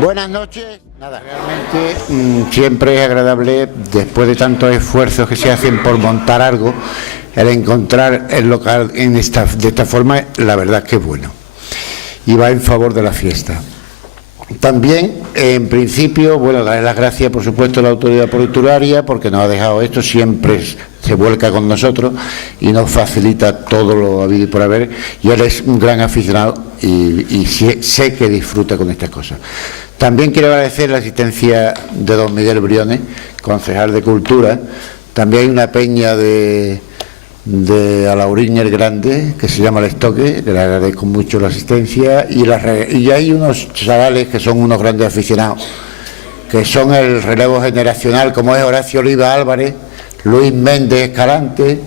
Buenas noches. Nada, realmente siempre es agradable, después de tantos esfuerzos que se hacen por montar algo, el encontrar el local de esta forma, la verdad que es bueno. Y va en favor de la fiesta. También, en principio, bueno, darle las gracias, por supuesto, a la autoridad portuaria, porque nos ha dejado esto, siempre se vuelca con nosotros y nos facilita todo lo habido y por haber, y él es un gran aficionado y sé que disfruta con estas cosas. También quiero agradecer la asistencia de don Miguel Briones, concejal de Cultura. También hay una peña de Alauriña el Grande, que se llama El Estoque, que le agradezco mucho la asistencia, y hay unos chavales que son unos grandes aficionados, que son el relevo generacional, como es Horacio Oliva Álvarez, Luis Méndez Escalante,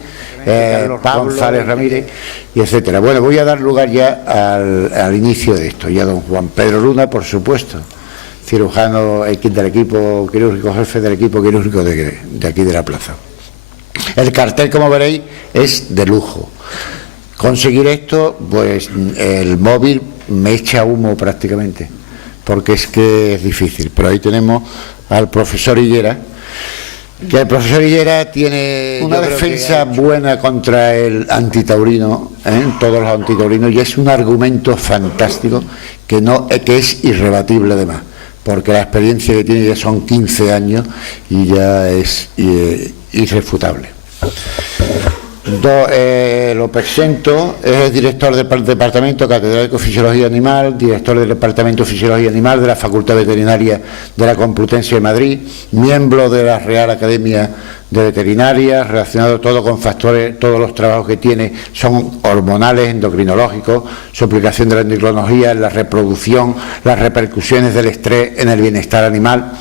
González Ramírez, y etcétera. Bueno, voy a dar lugar ya al inicio de esto, y a don Juan Pedro Luna, por supuesto, cirujano del equipo quirúrgico, jefe del equipo quirúrgico de aquí de la plaza. El cartel, como veréis, es de lujo. Conseguir esto, pues el móvil me echa humo prácticamente, porque es que es difícil. Pero ahí tenemos al profesor Higuera, que el profesor Higuera tiene una defensa buena contra el antitaurino, todos los antitaurinos, y es un argumento fantástico que es irrebatible además, porque la experiencia que tiene ya son 15 años y ya es irrefutable. Lo presento, es director del Departamento Catedrático de Fisiología Animal, director del Departamento de Fisiología Animal de la Facultad Veterinaria de la Complutense de Madrid, miembro de la Real Academia de Veterinaria, relacionado todo con factores, todos los trabajos que tiene son hormonales, endocrinológicos, su aplicación de la endocrinología en la reproducción, las repercusiones del estrés en el bienestar animal.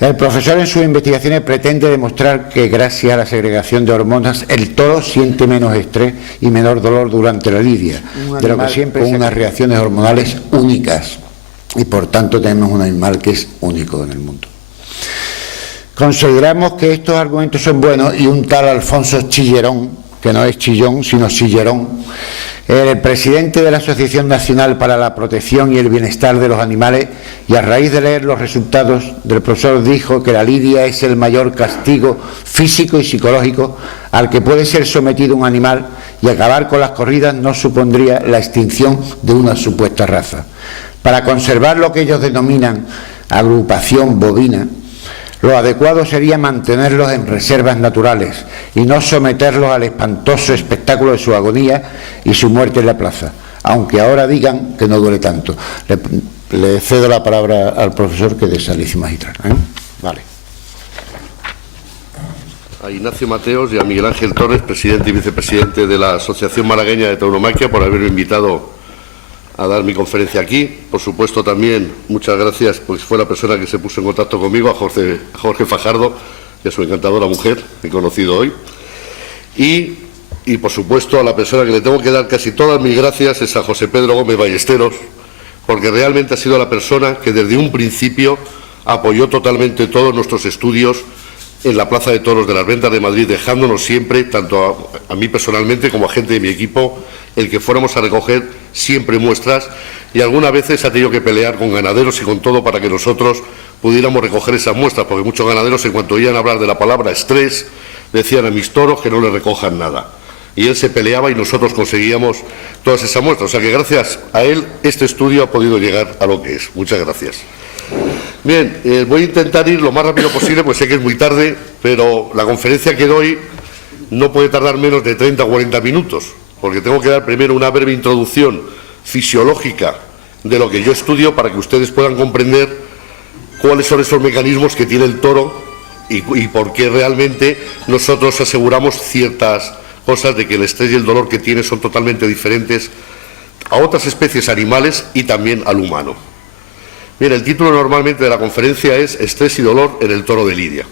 El profesor en sus investigaciones pretende demostrar que gracias a la segregación de hormonas el toro siente menos estrés y menor dolor durante la lidia, de lo que siempre con unas reacciones hormonales únicas, y por tanto tenemos un animal que es único en el mundo. Consideramos que estos argumentos son buenos y un tal Alfonso Chillerón, que no es chillón sino chillerón, el presidente de la Asociación Nacional para la Protección y el Bienestar de los Animales, y a raíz de leer los resultados del profesor, dijo que la lidia es el mayor castigo físico y psicológico al que puede ser sometido un animal, y acabar con las corridas no supondría la extinción de una supuesta raza. Para conservar lo que ellos denominan agrupación bovina, lo adecuado sería mantenerlos en reservas naturales y no someterlos al espantoso espectáculo de su agonía y su muerte en la plaza, aunque ahora digan que no duele tanto. Le cedo la palabra al profesor, que es Alicia Magistral. Vale. A Ignacio Mateos y a Miguel Ángel Torres, presidente y vicepresidente de la Asociación Malagueña de Tauromaquia, por haberme invitado a dar mi conferencia aquí. Por supuesto, también muchas gracias, pues fue la persona que se puso en contacto conmigo, a Jorge Fajardo, que es su encantadora mujer, que he conocido hoy. Y por supuesto, a la persona que le tengo que dar casi todas mis gracias es a José Pedro Gómez Ballesteros, porque realmente ha sido la persona que desde un principio apoyó totalmente todos nuestros estudios en la Plaza de Toros de las Ventas de Madrid, dejándonos siempre, tanto a mí personalmente como a gente de mi equipo, el que fuéramos a recoger siempre muestras, y algunas veces ha tenido que pelear con ganaderos y con todo para que nosotros pudiéramos recoger esas muestras, porque muchos ganaderos, en cuanto oían hablar de la palabra estrés, decían a mis toros que no les recojan nada. Y él se peleaba y nosotros conseguíamos todas esas muestras. O sea que gracias a él este estudio ha podido llegar a lo que es. Muchas gracias. Bien, voy a intentar ir lo más rápido posible, pues sé que es muy tarde, pero la conferencia que doy no puede tardar menos de 30 o 40 minutos, porque tengo que dar primero una breve introducción fisiológica de lo que yo estudio para que ustedes puedan comprender cuáles son esos mecanismos que tiene el toro y por qué realmente nosotros aseguramos ciertas cosas de que el estrés y el dolor que tiene son totalmente diferentes a otras especies animales y también al humano. Bien, el título normalmente de la conferencia es Estrés y dolor en el toro de lidia.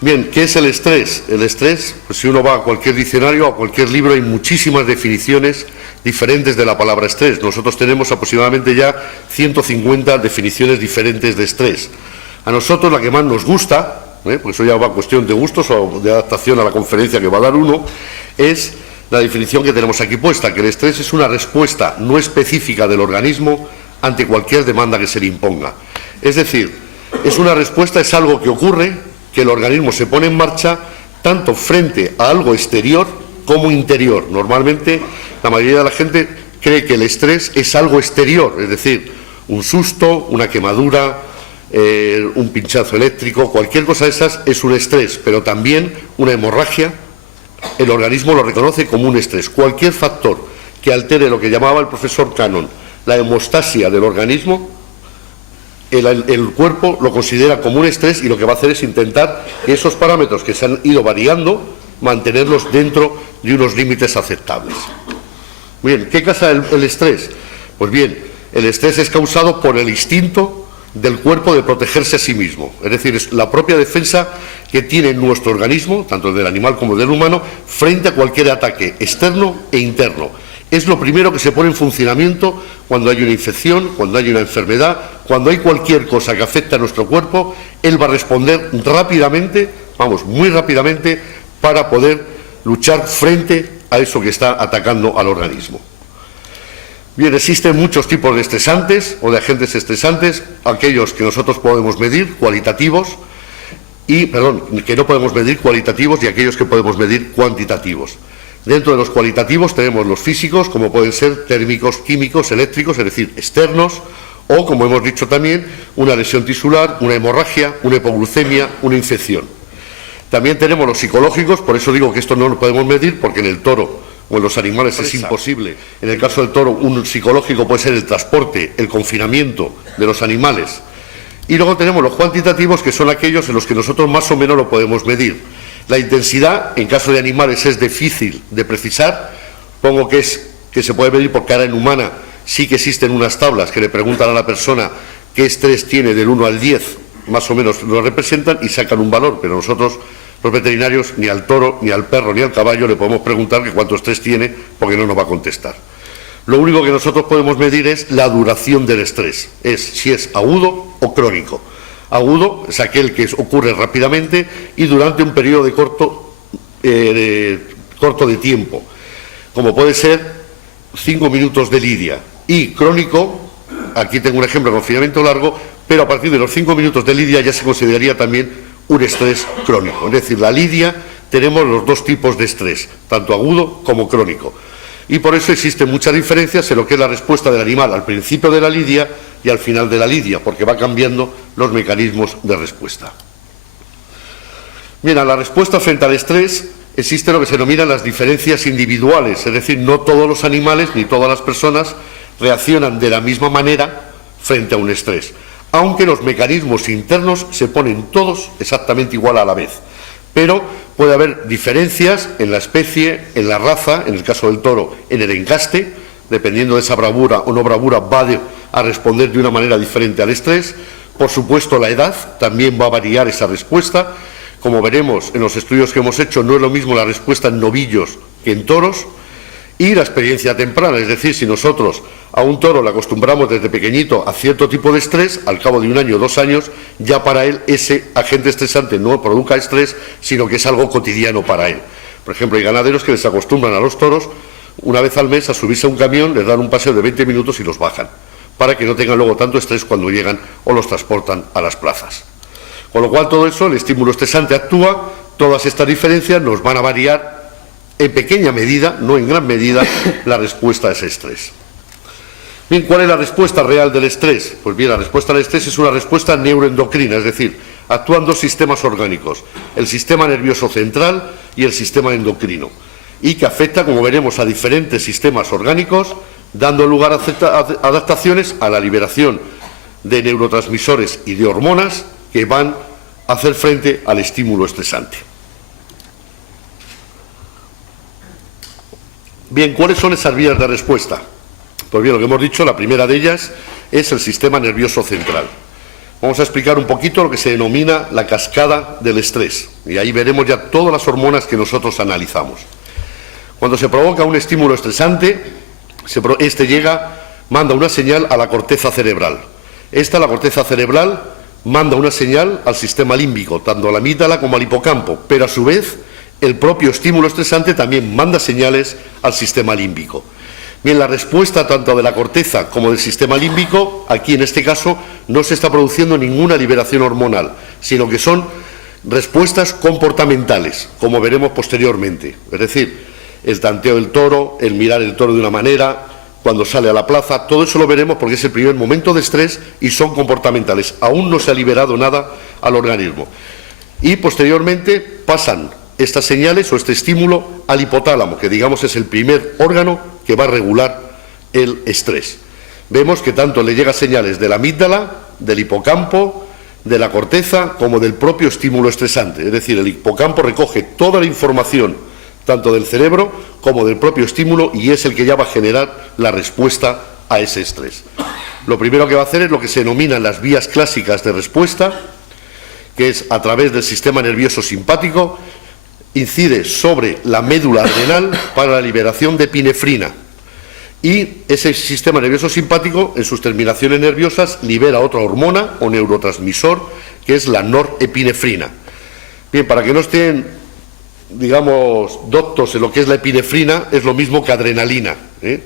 Bien, ¿qué es el estrés? El estrés, pues si uno va a cualquier diccionario, a cualquier libro, hay muchísimas definiciones diferentes de la palabra estrés. Nosotros tenemos aproximadamente ya 150 definiciones diferentes de estrés. A nosotros la que más nos gusta, porque eso ya va a cuestión de gustos o de adaptación a la conferencia que va a dar uno, es la definición que tenemos aquí puesta, que el estrés es una respuesta no específica del organismo ante cualquier demanda que se le imponga. Es decir, es una respuesta, es algo que ocurre, que el organismo se pone en marcha tanto frente a algo exterior como interior. Normalmente la mayoría de la gente cree que el estrés es algo exterior, es decir, un susto, una quemadura, un pinchazo eléctrico, cualquier cosa de esas es un estrés, pero también una hemorragia, el organismo lo reconoce como un estrés. Cualquier factor que altere lo que llamaba el profesor Cannon, la hemostasia del organismo, el cuerpo lo considera como un estrés y lo que va a hacer es intentar que esos parámetros que se han ido variando, mantenerlos dentro de unos límites aceptables. Bien, ¿qué causa el estrés? Pues bien, el estrés es causado por el instinto del cuerpo de protegerse a sí mismo, es decir, es la propia defensa que tiene nuestro organismo, tanto el del animal como el del humano, frente a cualquier ataque externo e interno. Es lo primero que se pone en funcionamiento cuando hay una infección, cuando hay una enfermedad, cuando hay cualquier cosa que afecte a nuestro cuerpo, él va a responder rápidamente, vamos, muy rápidamente, para poder luchar frente a eso que está atacando al organismo. Bien, existen muchos tipos de estresantes o de agentes estresantes, aquellos que nosotros podemos medir, cualitativos, que no podemos medir, cualitativos, y aquellos que podemos medir, cuantitativos. Dentro de los cualitativos tenemos los físicos, como pueden ser térmicos, químicos, eléctricos, es decir, externos, o, como hemos dicho también, una lesión tisular, una hemorragia, una hipoglucemia, una infección. También tenemos los psicológicos, por eso digo que esto no lo podemos medir, porque en el toro o en los animales es imposible. En el caso del toro, un psicológico puede ser el transporte, el confinamiento de los animales. Y luego tenemos los cuantitativos, que son aquellos en los que nosotros más o menos lo podemos medir. La intensidad, en caso de animales, es difícil de precisar. Pongo que se puede medir por cara en humana. Sí que existen unas tablas que le preguntan a la persona qué estrés tiene del 1 al 10, más o menos lo representan y sacan un valor, pero nosotros, los veterinarios, ni al toro, ni al perro, ni al caballo le podemos preguntar que cuánto estrés tiene, porque no nos va a contestar. Lo único que nosotros podemos medir es la duración del estrés, es si es agudo o crónico. Agudo es aquel que ocurre rápidamente y durante un periodo corto de tiempo, como puede ser 5 minutos de lidia. Y crónico, aquí tengo un ejemplo de confinamiento largo, pero a partir de los 5 minutos de lidia ya se consideraría también un estrés crónico. Es decir, la lidia tenemos los dos tipos de estrés, tanto agudo como crónico. Y por eso existen muchas diferencias en lo que es la respuesta del animal al principio de la lidia y al final de la lidia, porque va cambiando los mecanismos de respuesta. Bien, a la respuesta frente al estrés existe lo que se denominan las diferencias individuales, es decir, no todos los animales ni todas las personas reaccionan de la misma manera frente a un estrés, aunque los mecanismos internos se ponen todos exactamente igual a la vez. Pero puede haber diferencias en la especie, en la raza, en el caso del toro, en el encaste, dependiendo de esa bravura o no bravura, va a responder de una manera diferente al estrés. Por supuesto, la edad también va a variar esa respuesta. Como veremos en los estudios que hemos hecho, no es lo mismo la respuesta en novillos que en toros. Y la experiencia temprana, es decir, si nosotros a un toro le acostumbramos desde pequeñito a cierto tipo de estrés, al cabo de 1 año o 2 años, ya para él ese agente estresante no produzca estrés, sino que es algo cotidiano para él. Por ejemplo, hay ganaderos que les acostumbran a los toros una vez al mes a subirse a un camión, les dan un paseo de 20 minutos y los bajan, para que no tengan luego tanto estrés cuando llegan o los transportan a las plazas. Con lo cual, todo eso, el estímulo estresante actúa, todas estas diferencias nos van a variar en pequeña medida, no en gran medida, la respuesta a ese estrés. Bien, ¿cuál es la respuesta real del estrés? Pues bien, la respuesta al estrés es una respuesta neuroendocrina, es decir, actúan dos sistemas orgánicos, el sistema nervioso central y el sistema endocrino, y que afecta, como veremos, a diferentes sistemas orgánicos, dando lugar a adaptaciones a la liberación de neurotransmisores y de hormonas que van a hacer frente al estímulo estresante. Bien, ¿cuáles son esas vías de respuesta? Pues bien, lo que hemos dicho, la primera de ellas es el sistema nervioso central. Vamos a explicar un poquito lo que se denomina la cascada del estrés, y ahí veremos ya todas las hormonas que nosotros analizamos. Cuando se provoca un estímulo estresante, manda una señal a la corteza cerebral. La corteza cerebral, manda una señal al sistema límbico, tanto a la amígdala como al hipocampo, pero a su vez el propio estímulo estresante también manda señales al sistema límbico. Bien, la respuesta tanto de la corteza como del sistema límbico, aquí en este caso, no se está produciendo ninguna liberación hormonal, sino que son respuestas comportamentales, como veremos posteriormente. Es decir, el tanteo del toro, el mirar el toro de una manera, cuando sale a la plaza, todo eso lo veremos porque es el primer momento de estrés y son comportamentales. Aún no se ha liberado nada al organismo. Y posteriormente pasan estas señales o este estímulo al hipotálamo, que digamos es el primer órgano que va a regular el estrés. Vemos que tanto le llega señales de la amígdala, del hipocampo, de la corteza, como del propio estímulo estresante. Es decir, el hipocampo recoge toda la información, tanto del cerebro como del propio estímulo, y es el que ya va a generar la respuesta a ese estrés. Lo primero que va a hacer es lo que se denominan las vías clásicas de respuesta, que es a través del sistema nervioso simpático, incide sobre la médula adrenal para la liberación de epinefrina. Y ese sistema nervioso simpático, en sus terminaciones nerviosas, libera otra hormona o neurotransmisor, que es la norepinefrina. Bien, para que no estén, digamos, doctos en lo que es la epinefrina, es lo mismo que adrenalina, ¿eh?